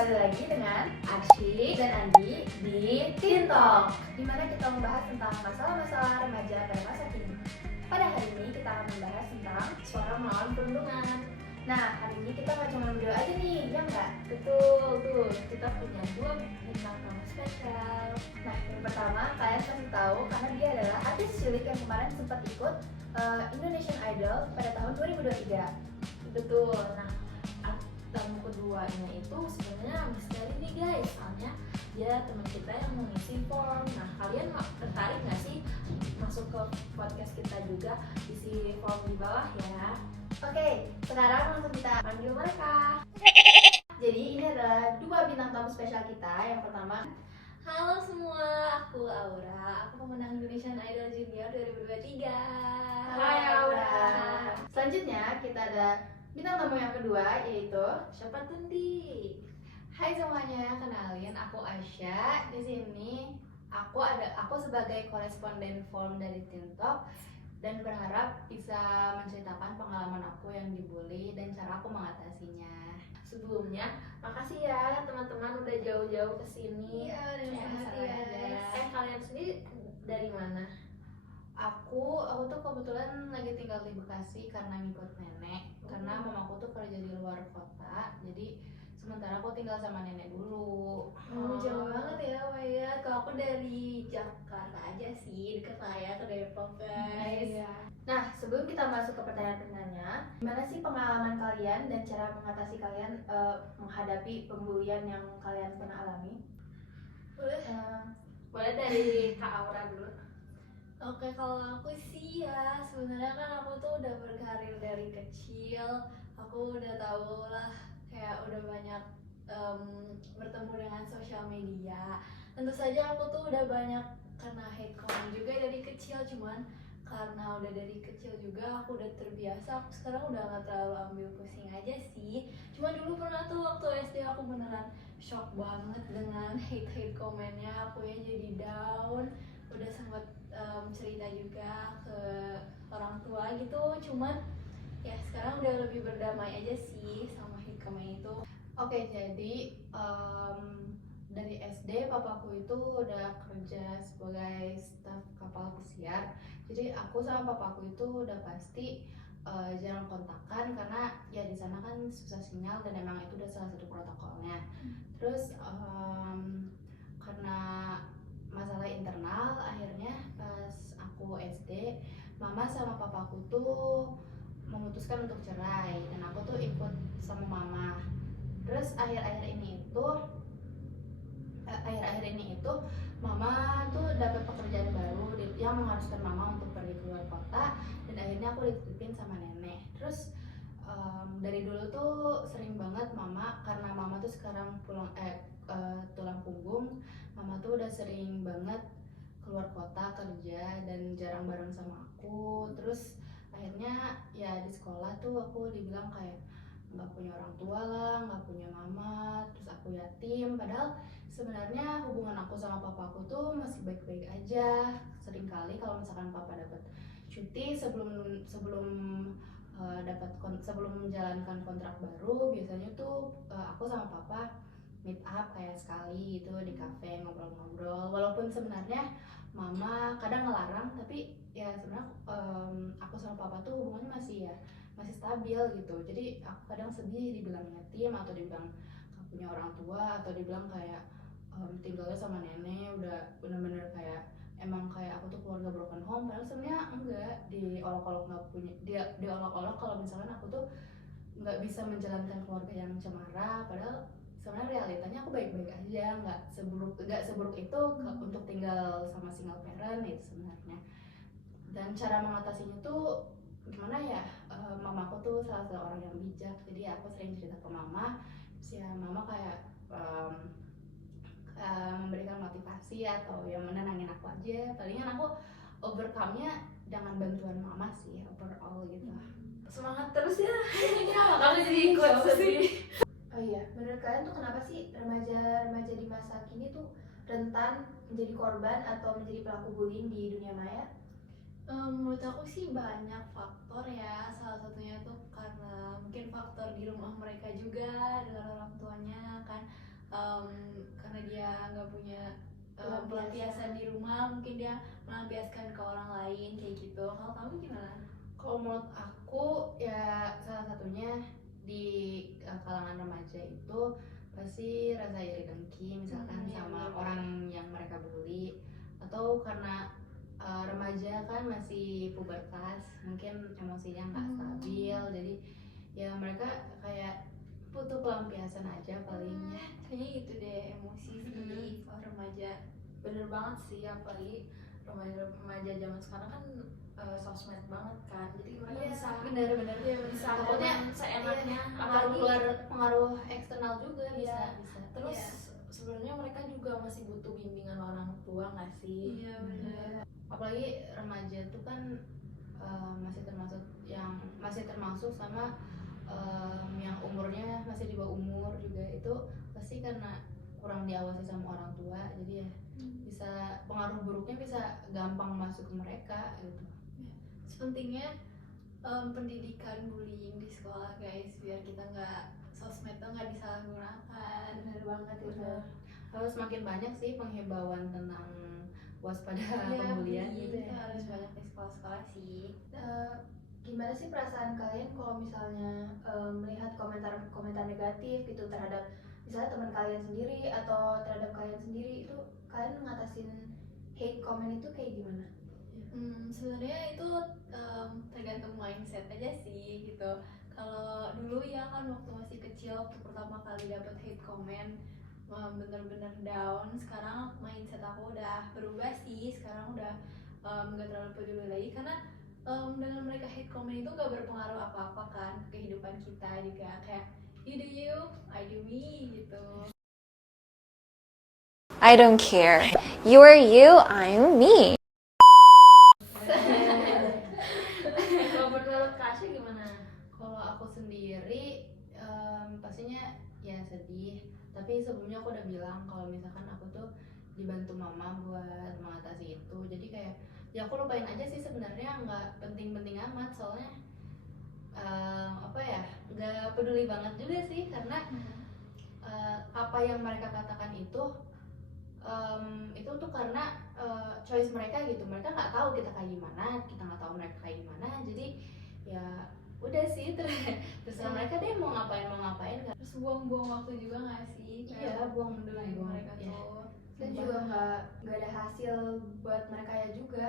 kembali lagi dengan Arsy dan Andi di Teen Talk, di mana kita membahas tentang masalah-masalah remaja pada masa kini. Pada hari ini kita akan membahas tentang suara melawan perundungan. Nah, hari ini kita nggak cuma berdua aja nih, ya nggak? Betul, tuh kita punya dua bintang tamu spesial. Nah, yang pertama kalian pasti tahu karena dia adalah artis cilik yang kemarin sempat ikut Indonesian Idol pada tahun 2023. Betul. Nah, tamu keduanya itu sebenarnya misteri nih guys, soalnya dia teman kita yang mengisi form. Nah, kalian tertarik nggak sih masuk ke podcast kita juga, isi form di bawah ya? Oke, sekarang langsung kita panggil mereka. Jadi ini adalah dua bintang tamu spesial kita. Yang pertama, halo semua, aku Aura, aku pemenang Indonesian Idol Junior 2023. Hai Aura. Selanjutnya kita ada bintang tamu yang kedua, yaitu siapa Tundi. Hai semuanya, kenalin aku Aisyah. Di sini aku sebagai koresponden form dari Teen Talk dan berharap bisa menceritakan pengalaman aku yang dibully dan cara aku mengatasinya. Sebelumnya, makasih ya teman-teman udah jauh-jauh kesini. Iya, Kalian sendiri dari mana? Aku tuh kebetulan lagi tinggal di Bekasi karena ngikut nenek. Karena mamaku tuh kerja di luar kota, jadi sementara aku tinggal sama nenek dulu. Jauh banget ya, Waya. Kalau aku dari Jakarta aja sih, dekat saya ke Depok guys. Nah, sebelum kita masuk ke pertanyaan-pertanyaannya, gimana sih pengalaman kalian dan cara mengatasi kalian menghadapi pembulian yang kalian pernah alami? Boleh dari Kak Aura dulu. Oke, kalau aku sih ya sebenarnya kan aku tuh udah berkarir dari kecil. Aku udah tahu lah, kayak udah banyak bertemu dengan sosial media. Tentu saja aku tuh udah banyak kena hate comment juga dari kecil, cuman karena udah dari kecil juga aku udah terbiasa. Aku sekarang udah gak terlalu ambil pusing aja sih. Cuma dulu pernah tuh waktu SD aku beneran shock banget dengan hate komennya. Aku ya jadi down, udah sempet cerita juga ke orang tua gitu, cuman ya sekarang udah lebih berdamai aja sih sama hate comment itu. Oke, jadi dari SD papaku itu udah kerja sebagai staf kapal pesiar. Jadi aku sama papaku itu udah pasti jarang kontakan karena ya di sana kan susah sinyal dan emang itu udah salah satu protokolnya. Terus karena masalah internal, akhirnya pas aku SD, mama sama papaku tuh memutuskan untuk cerai dan aku tuh ikut sama mama. Terus akhir-akhir ini itu mama tuh dapat pekerjaan baru yang mengharuskan mama untuk pergi keluar kota dan akhirnya aku dititipin sama nenek. Terus dari dulu tuh sering banget mama, karena mama tuh sekarang tulang punggung, mama tuh udah sering banget keluar kota kerja dan jarang bareng sama aku. Terus akhirnya ya di sekolah tuh aku dibilang kayak nggak punya orang tua lah, nggak punya mama, terus aku yatim. Padahal sebenarnya hubungan aku sama papaku tuh masih baik-baik aja. Seringkali kalau misalkan papa dapat cuti sebelum menjalankan kontrak baru, biasanya tuh aku sama papa meet up kayak sekali gitu di kafe ngobrol-ngobrol. Walaupun sebenarnya mama kadang ngelarang, tapi ya sebenarnya aku sama papa tuh hubungannya masih stabil gitu. Jadi aku kadang sedih dibilang yatim atau dibilang gak punya orang tua atau dibilang kayak tinggalnya sama nenek udah bener-bener kayak emang kayak aku tuh keluarga broken home. Padahal sebenarnya enggak, diolok-olok nggak punya, diolok-olok kalau misalkan aku tuh nggak bisa menjalankan keluarga yang cemara. Padahal sebenarnya realitanya aku baik-baik aja, nggak seburuk itu untuk tinggal sama single parent itu sebenarnya. Dan cara mengatasinya tuh gimana ya, mamaku tuh salah satu orang yang bijak, jadi aku sering cerita ke mama, terus ya mama kayak memberikan motivasi atau yang menenangin aku aja. Palingan aku overcome-nya dengan bantuan mama sih overall gitu. Semangat terus ya. Kenapa kamu jadi ikut sih? Oh iya, menurut kalian tuh kenapa sih remaja di masa kini tuh rentan menjadi korban atau menjadi pelaku bullying di dunia maya? Menurut aku sih banyak faktor ya. Salah satunya tuh karena mungkin faktor di rumah mereka juga dengan orang tuanya kan. karena dia nggak punya Pelampiasan. pelampiasan di rumah, mungkin dia melampiaskan ke orang lain kayak gitu. Kalau kamu gimana? Kalau menurut aku ya salah satunya di kalangan remaja itu pasti rasa iri dengki misalkan Iya, sama benar. orang yang mereka bully, atau karena remaja kan masih pubertas, mungkin emosinya nggak stabil, jadi ya mereka kayak butuh pelampiasan aja paling ya. Kayaknya itu deh, emosi sih kalau remaja. Bener banget sih, apalagi remaja zaman sekarang kan sosmed banget kan, jadi mereka bisa Bener-bener bisa takutnya ngomong seenaknya, pengaruh apalagi luar, pengaruh eksternal juga bisa Iya. bisa. terus Iya. sebenarnya mereka juga masih butuh bimbingan orang tua nggak sih? Iya benar. Apalagi remaja tuh kan masih termasuk sama yang umurnya masih di bawah umur juga, itu pasti karena kurang diawasi sama orang tua, jadi ya bisa pengaruh buruknya bisa gampang masuk ke mereka gitu. Sepentingnya pendidikan bullying di sekolah guys, biar kita nggak sosmed tuh nggak disalahgunakan. Bener banget itu. Harus makin banyak sih penghibauan tentang waspada Iya, pembulian bullying gitu itu ya. harus banyak di sekolah-sekolah sih. Gimana sih perasaan kalian kalau misalnya melihat komentar-komentar negatif gitu terhadap misalnya teman kalian sendiri atau terhadap kalian sendiri, itu kalian ngatasin hate comment itu kayak gimana? Sebenarnya itu tergantung mindset aja sih gitu. Kalau dulu ya kan waktu masih kecil, waktu pertama kali dapet hate comment, bener-bener down. Sekarang mindset aku udah berubah sih. Sekarang udah nggak terlalu peduli lagi, karena dengan mereka hate comment itu gak berpengaruh apa-apa kan ke kehidupan kita juga. Kayak you do you, I do me gitu. I don't care. You're you, I'm me. Kalau menurut Kasya gimana? Kalau aku sendiri pastinya ya sedih, tapi sebelumnya aku udah bilang kalau misalkan aku tuh dibantu mama buat mengatasi itu, jadi kayak ya aku lupain aja sih sebenarnya, nggak penting-penting amat, soalnya apa ya, nggak peduli banget juga sih, karena apa yang mereka katakan itu tuh karena choice mereka gitu, mereka nggak tahu kita kayak gimana, kita nggak tahu mereka kayak gimana, jadi ya udah sih terserah mereka deh mau ngapain kan. Terus buang-buang waktu juga nggak sih? Iya, buang-buang mereka ya. tuh. Dan juga nggak ada hasil buat mereka ya juga.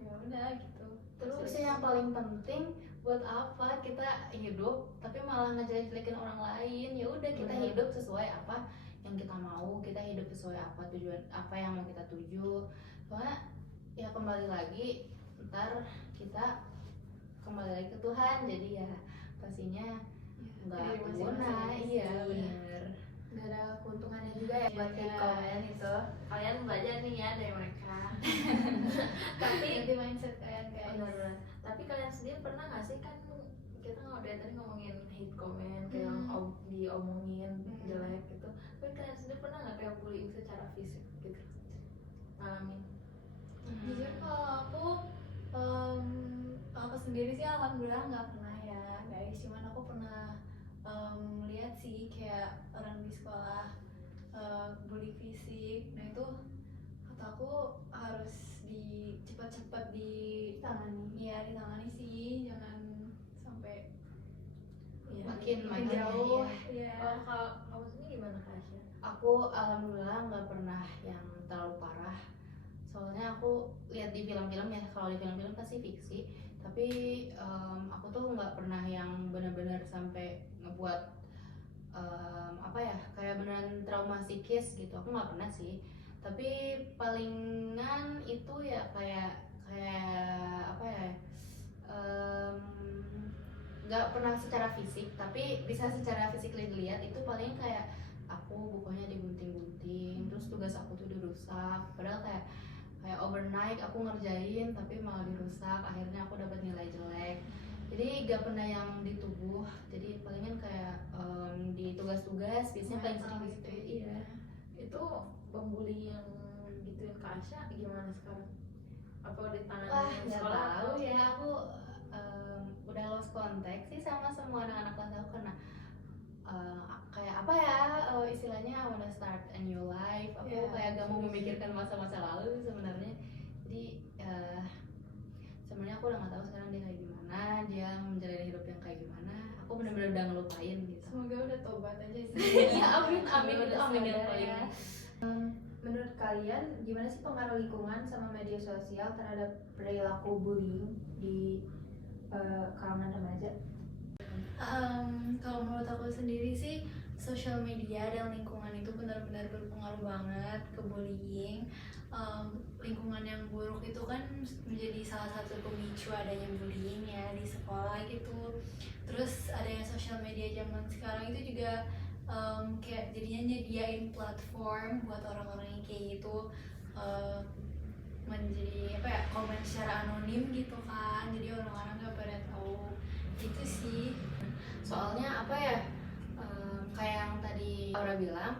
Ya udah gitu. Terus yang paling penting, buat apa kita hidup tapi malah ngejelek-jelekin orang lain? Ya udah, kita hidup sesuai apa yang kita mau, kita hidup sesuai apa tujuan apa yang mau kita tuju. Soalnya ya kembali lagi ntar kita kembali lagi ke Tuhan, jadi ya pastinya nggak diri guna. masing-masing. Iya benar. Nggak ada keuntungannya juga ya buat hate Iya. comment itu. Kalian belajar nih ya dari mereka. Tapi Ganti mindset kalian guys. benar-benar. Tapi kalian sendiri pernah nggak sih, kan kita dari tadi ngomongin hate comment kayak diomongin jelek gitu. Tapi kalian sendiri pernah nggak kayak bullying secara fisik gitu? Ngalamin? Jujur kalau aku sendiri sih alhamdulillah nggak pernah ya guys. Cuman aku pernah lihat sih kayak orang di sekolah bully fisik. Nah itu kata aku harus cepat-cepat ditangani sih, jangan sampai Iya. Makin jauh. ya. Ya. Kalau kamu sendiri gimana Kasya? Aku alhamdulillah nggak pernah yang terlalu parah, soalnya aku lihat di film-film ya, kalau di film-film pasti fiksi, tapi aku tuh nggak pernah yang benar-benar sampai ngebuat apa ya, kayak beneran trauma psikis gitu, aku nggak pernah sih. Tapi palingan itu ya kayak apa ya, nggak pernah secara fisik, tapi bisa secara fisik dilihat. Itu paling kayak aku bukunya digunting-gunting, terus tugas aku tuh dirusak, padahal kayak overnight aku ngerjain tapi malah dirusak, akhirnya aku dapat nilai jelek. Jadi gak pernah yang di tubuh, jadi palingan kayak di tugas-tugas biasanya paling sering gitu. Iya. Itu pembuli yang gituin Kasya gimana sekarang? Apa ditangani Wah, di nggak sekolah tahu atau ya, aku udah lost contact sih sama semua anak-anak kelas aku, karena kayak apa ya, istilahnya biasanya I wanna start a new life. Aku Yeah. kayak gak mau memikirkan masa-masa lalu sebenarnya. Jadi sebenarnya aku udah gak tahu sekarang dia kayak gimana, dia menjalani hidup yang kayak gimana. Aku bener-bener udah ngelupain gitu. Semoga udah tobat aja sih. Iya, amin amin itu Udah amin yang sadar paling. ya. Menurut kalian gimana sih pengaruh lingkungan sama media sosial terhadap perilaku bullying di kalangan remaja? Kalau menurut aku sendiri sih sosial media dan lingkungan itu benar-benar berpengaruh banget ke bullying. Lingkungan yang buruk itu kan menjadi salah satu pemicu adanya bullying ya di sekolah gitu. Terus adanya sosial media zaman sekarang itu juga kayak jadinya nyediain platform buat orang-orang yang kayak gitu menjadi apa ya, komen secara anonim gitu kan, jadi orang-orang gak pada tahu gitu sih. Soalnya apa ya, kayak yang tadi Aura bilang,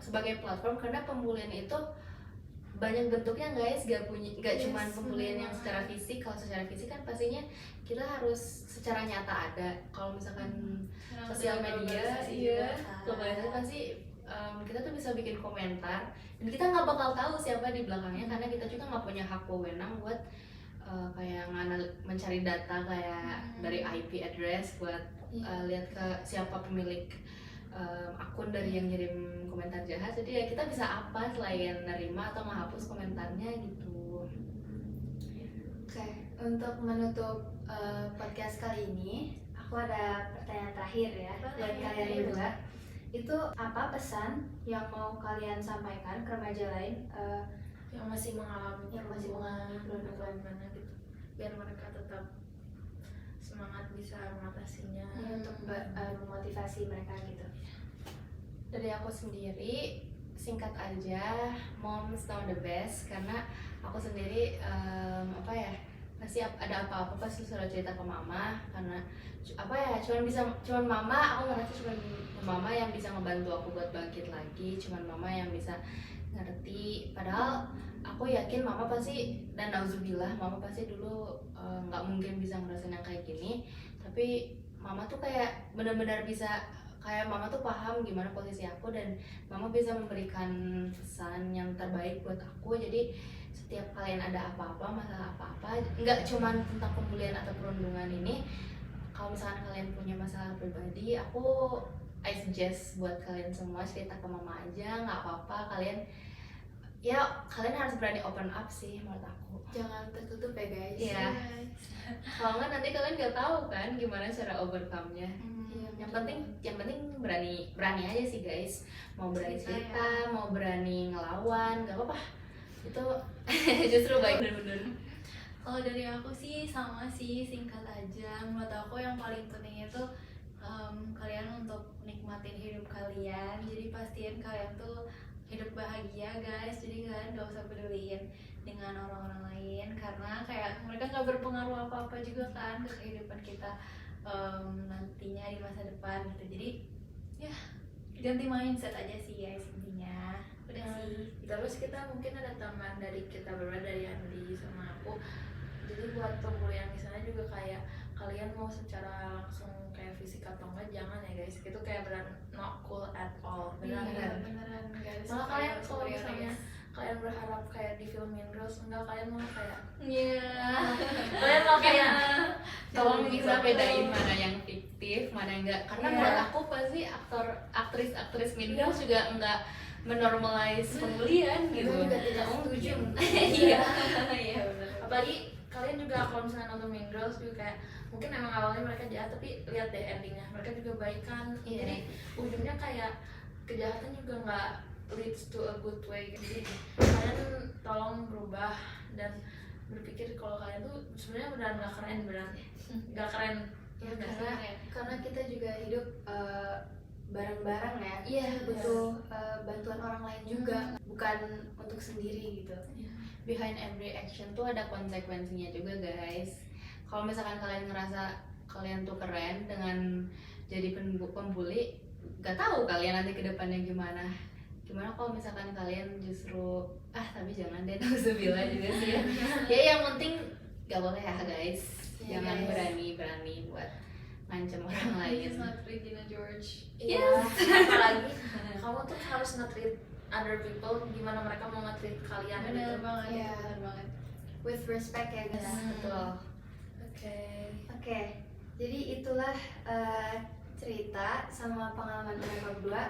sebagai platform, karena pembulian itu banyak bentuknya guys, gak Yes, cuma pembulian yang benar. secara fisik. Kalau secara fisik kan pastinya kita harus secara nyata ada. Kalau misalkan Sekarang sosial udah media, globalisasi iya, juga kan. globalisasi pasti kita tuh bisa bikin komentar dan kita nggak bakal tahu siapa di belakangnya, karena kita juga nggak punya hak wewenang buat kayak mencari data kayak dari IP address buat lihat ke siapa pemilik akun dari yang ngirim komentar jahat. Jadi ya kita bisa apa selain nerima atau menghapus komentarnya gitu. Oke, untuk menutup podcast kali ini, aku ada pertanyaan terakhir ya buat kalian berdua. Itu apa pesan yang mau kalian sampaikan ke remaja lain yang masih mengalami yang masih mengalami perundungan? gimana gitu, biar mereka tetap semangat bisa mengatasinya. Untuk memotivasi mereka gitu. Dari aku sendiri, singkat aja, moms know the best. Karena aku sendiri apa ya, pasti ada apa-apa pasti selalu cerita ke mama. Karena apa ya, cuman mama, aku ngerasa cuman mama yang bisa ngebantu aku buat bangkit lagi. Cuman mama yang bisa ngerti. Padahal aku yakin mama pasti, dan nauzubillah, mama pasti dulu nggak mungkin bisa ngerasain yang kayak gini. Tapi mama tuh kayak benar-benar bisa, kayak mama tuh paham gimana posisi aku, dan mama bisa memberikan pesan yang terbaik buat aku. Jadi setiap kalian ada apa-apa, masalah apa-apa, nggak cuman tentang pembulian atau perundungan ini, kalau misalkan kalian punya masalah pribadi, I suggest buat kalian semua cerita ke mama aja, nggak apa-apa. Kalian harus berani open up sih menurut aku. Jangan tertutup ya guys. Iya. Kalau nggak nanti kalian nggak tahu kan gimana cara overcome-nya. Iya, Yang penting berani aja sih guys. Mau berani cerita, mau berani ngelawan, nggak apa-apa. Itu justru baik, bener-bener. Kalau dari aku sih sama sih, singkat aja. Menurut aku yang paling penting itu kalian untuk nikmatin hidup kalian. Jadi pastiin kalian tuh hidup bahagia guys. Jadi kalian gak usah peduliin dengan orang-orang lain, karena kayak mereka gak berpengaruh apa-apa juga kan ke kehidupan kita nantinya di masa depan gitu. Jadi ya ganti mindset aja sih guys intinya. Udah sih. Terus kita mungkin ada tambahan dari kita berdua, dari Andi sama aku. Jadi buat pembulian misalnya juga kayak kalian mau secara langsung kayak fisik atau enggak, jangan ya guys. Itu kayak beneran not cool at all. Beneran Iya, kan? beneran guys. Malah kalian kalau Superior, misalnya guys. kalian berharap kayak di film Mean Girls, enggak, kalian mau kayak Iya. kalian mau kayak Tolong bisa bedain mana yang fiktif, mana yang enggak. Karena Iya. menurut aku pasti aktris Mean Girls juga enggak menormalize pembulian gitu. Gue juga tidak setuju. Iya. iya bener. Apalagi kalian juga kalau misalnya nonton Mean Girls juga kayak mungkin emang awalnya mereka jahat, tapi lihat deh endingnya mereka juga baikan. Iya. Jadi ujungnya kayak kejahatan juga nggak leads to a good way. Jadi kalian tolong berubah dan berpikir kalau kalian tuh sebenarnya beneran nggak keren, nggak keren. Ya, Nggak karena kita juga hidup bareng-bareng ya. Iya, butuh bantuan orang lain juga, bukan untuk sendiri gitu. Behind every action tuh ada konsekuensinya juga guys. Kalau misalkan kalian ngerasa kalian tuh keren dengan jadi pembuli, gak tahu kalian nanti kedepannya gimana. Gimana kalau misalkan kalian justru tapi jangan deh, nauzubillah juga sih ya. Ya yang penting gak boleh ya guys. Ya, Jangan guys. berani buat ngancem orang lain. He's not Regina George. Iya, apalagi kamu tuh harus nge-treat other people gimana mereka mau nge-treat kalian Bener gitu. banget, Iya. bener banget. With respect ya guys. Betul. Oke, jadi itulah cerita sama pengalaman mereka berdua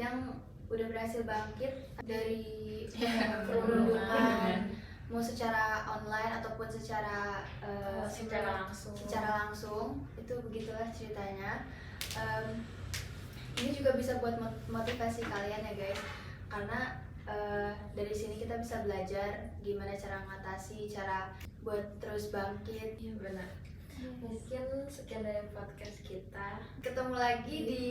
yang udah berhasil bangkit dari perundungan, mau secara online ataupun secara secara langsung. itu begitulah ceritanya. Ini juga bisa buat motivasi kalian ya guys, karena dari sini kita bisa belajar gimana cara mengatasi, cara buat terus bangkit. Iya benar. Mungkin sekian dari podcast kita. Ketemu lagi di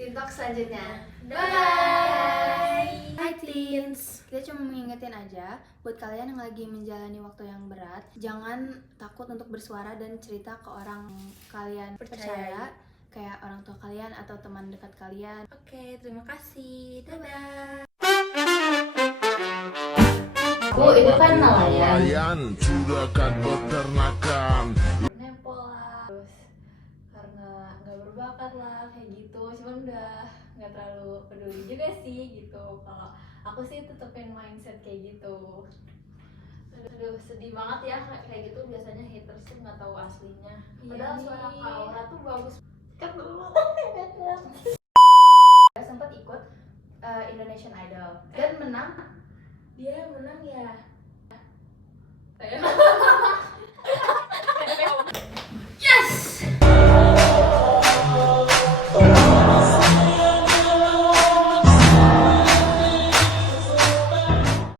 TikTok selanjutnya. Bye. Hai teens. Kita cuma mengingetin aja buat kalian yang lagi menjalani waktu yang berat, jangan takut untuk bersuara dan cerita ke orang kalian percaya, kayak orang tua kalian atau teman dekat kalian. Oke, terima kasih. Dadah. Bu, itu kan nelayan. Nelayan curahkan peternakan. Nempel lah, terus karena nggak berbakat lah kayak gitu, cuman udah nggak terlalu peduli juga sih gitu. Kalau aku sih tetepin mindset kayak gitu. Aduh, sedih banget ya kayak gitu. Biasanya haters tuh nggak tahu aslinya. Padahal Iya suara nih. Kaura tuh bagus. Kan dulu. Saya sempat ikut Indonesian Idol dan menang. Dia menang ya.